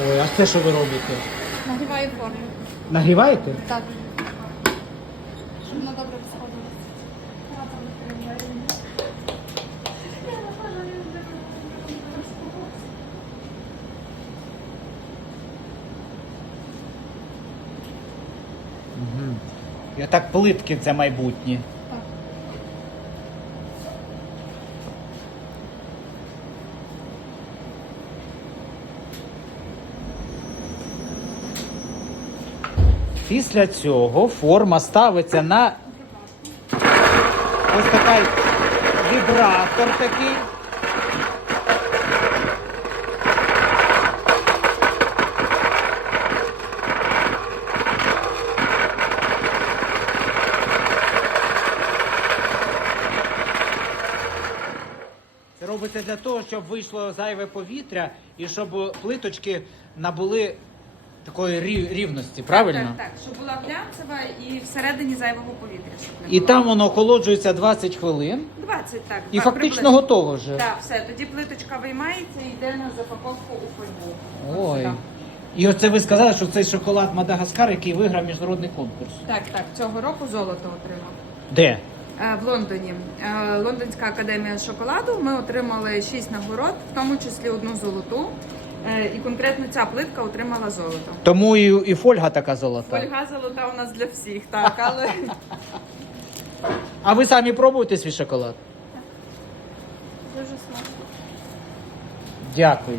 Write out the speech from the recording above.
Ой, а це що ви робите? Нагріваю форму. Нагріваєте? Так. Щоб воно добре сходило. Угу. Я так плитки це майбутнє. Після цього форма ставиться на ось такий вібратор такий. Робиться для того, щоб вийшло зайве повітря і щоб плиточки набули такої рів- рівності, правильно? Так, так, щоб була глянцева і всередині зайвого повітря. Щоб не І було. там воно охолоджується 20 хвилин. 20, так. І фактично приблизно. готово вже. Так, все, тоді плиточка виймається і йде на запаковку у фольгу. От Ой. сюди. І оце ви сказали, що цей шоколад Мадагаскар, який виграв міжнародний конкурс. Так, так, цього року золото отримав. Де? Е, В Лондоні Е, Лондонська академія шоколаду. Ми отримали шість нагород, в тому числі одну золоту. Е, І конкретно ця плитка отримала золото. Тому і, і фольга така золота. Фольга золота у нас для всіх, так, але А ви самі пробуєте свій шоколад? Дуже смачно. Дякую.